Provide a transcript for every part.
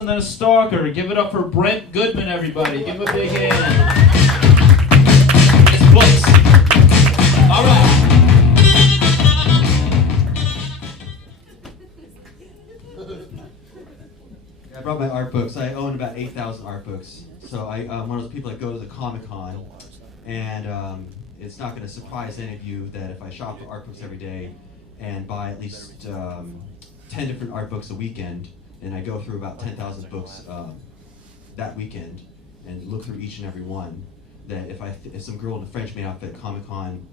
And then a stalker. Give it up for Brent Goodman, everybody. Give him a big hand. It's books. All right. I brought my art books. I own about 8,000 art books. So I'm one of those people that go to the Comic-Con, and it's not going to surprise any of you that if I shop for art books every day and buy at least 10 different art books a weekend, and I go through about 10,000 books that weekend and look through each and every one, that if some girl in a French maid outfit at Comic-Con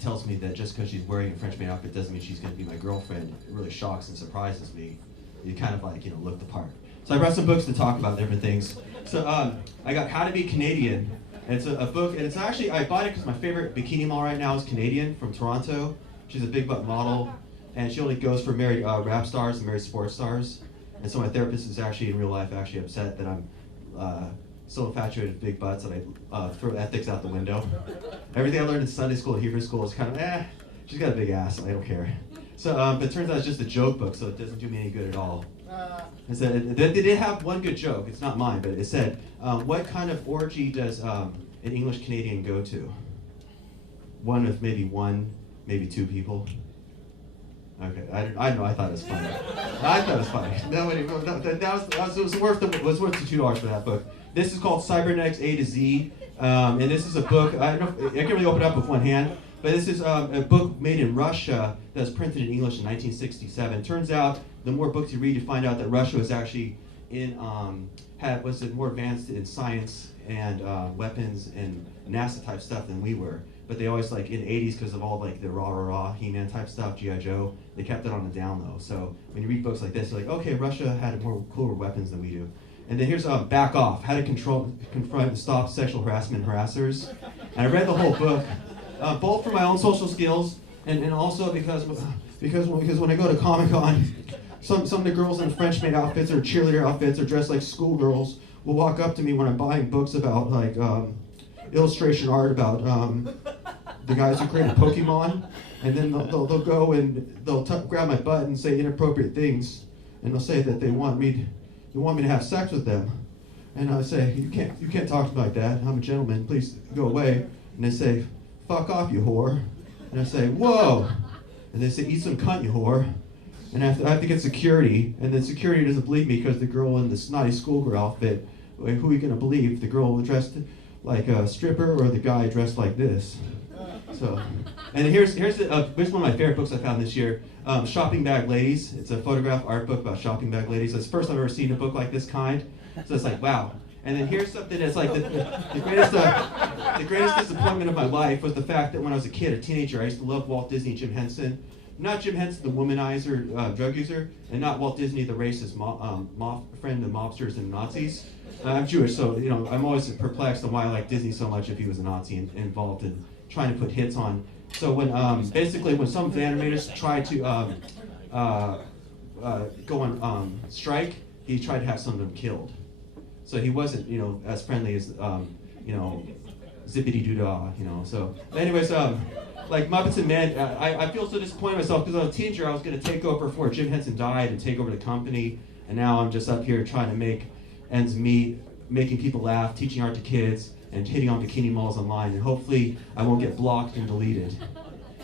tells me that just because she's wearing a French maid outfit doesn't mean she's going to be my girlfriend, it really shocks and surprises me. You kind of like, look the part. So I brought some books to talk about different things. So I got How to Be Canadian. And it's a book, and it's actually, I bought it because my favorite bikini model right now is Canadian from Toronto. She's a big butt model, and she only goes for married rap stars and married sports stars. And so my therapist is actually in real life actually upset that I'm so infatuated with big butts that I throw ethics out the window. Everything I learned in Sunday school and Hebrew school is kind of, she's got a big ass, I don't care. So, but it turns out it's just a joke book, so it doesn't do me any good at all. It said, they did have one good joke, it's not mine, but it said, what kind of orgy does an English Canadian go to? One with maybe two people. Okay, I know, I thought it was funny. I thought it was funny. It was worth the $2 for that book. This is called Cybernetics A to Z, and this is a book, I don't know, I can really open it up with one hand, but this is a book made in Russia that was printed in English in 1967. Turns out, the more books you read, you find out that Russia was actually was more advanced in science and weapons and NASA type stuff than we were. But they always, like, in the 80s, because of all like the rah-rah-rah, He-Man type stuff, G.I. Joe, they kept it on the down low. So when you read books like this, you're like, okay, Russia had more cooler weapons than we do. And then here's Back Off, How to Confront and Stop Sexual Harassment and Harassers. And I read the whole book, both for my own social skills, and also because when I go to Comic-Con, some of the girls in French maid outfits or cheerleader outfits or dressed like schoolgirls will walk up to me when I'm buying books about like illustration art about the guys who created Pokemon, and then they'll go and they'll grab my butt and say inappropriate things, and they'll say that they want me to have sex with them, and I say you can't talk to me like that. I'm a gentleman. Please go away. And they say, fuck off, you whore. And I say, whoa. And they say, eat some cunt, you whore. And I have to get security, and then security doesn't believe me because the girl in the snotty schoolgirl outfit, who are you going to believe? The girl dressed like a stripper or the guy dressed like this? So, and here's one of my favorite books I found this year, Shopping Bag Ladies. It's a photograph art book about shopping bag ladies. It's the first I've ever seen a book like this kind. So it's like, wow. And then here's something that's like the greatest disappointment of my life was the fact that when I was a kid, a teenager, I used to love Walt Disney and Jim Henson. Not Jim Henson, the womanizer, drug user, and not Walt Disney, the racist friend of mobsters and Nazis. I'm Jewish, so I'm always perplexed on why I like Disney so much if he was a Nazi and involved in trying to put hits on. So when basically when some of the animators tried to go on strike, he tried to have some of them killed. So he wasn't as friendly as zippity doo dah, So anyways, like Muppets and Men, I feel so disappointed in myself because as a teenager I was going to take over before Jim Henson died and take over the company, and now I'm just up here trying to make ends meet, making people laugh, teaching art to kids, and hitting on bikini models online, and hopefully I won't get blocked and deleted.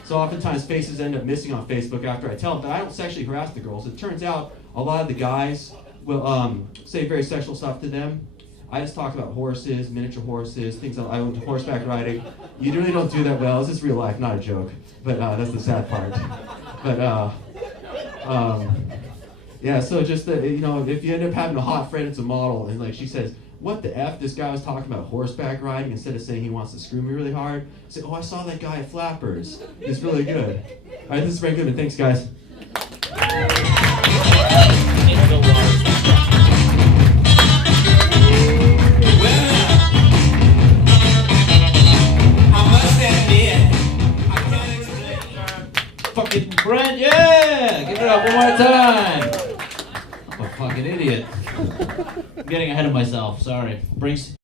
So oftentimes faces end up missing on Facebook after I tell them that I don't sexually harass the girls. It turns out a lot of the guys will say very sexual stuff to them. I just talk about horses, miniature horses, things I went to horseback riding. You really don't do that well. This is real life, not a joke. But that's the sad part. But yeah, so just if you end up having a hot friend, it's a model, and like she says, what the F, this guy was talking about horseback riding instead of saying he wants to screw me really hard. Say, oh, I saw that guy at Flappers. He's really good. All right, this is Brent Goodman. Thanks, guys. Fucking Brent, yeah! Give it up one more time. I'm a fucking idiot. I'm getting ahead of myself, sorry. Brings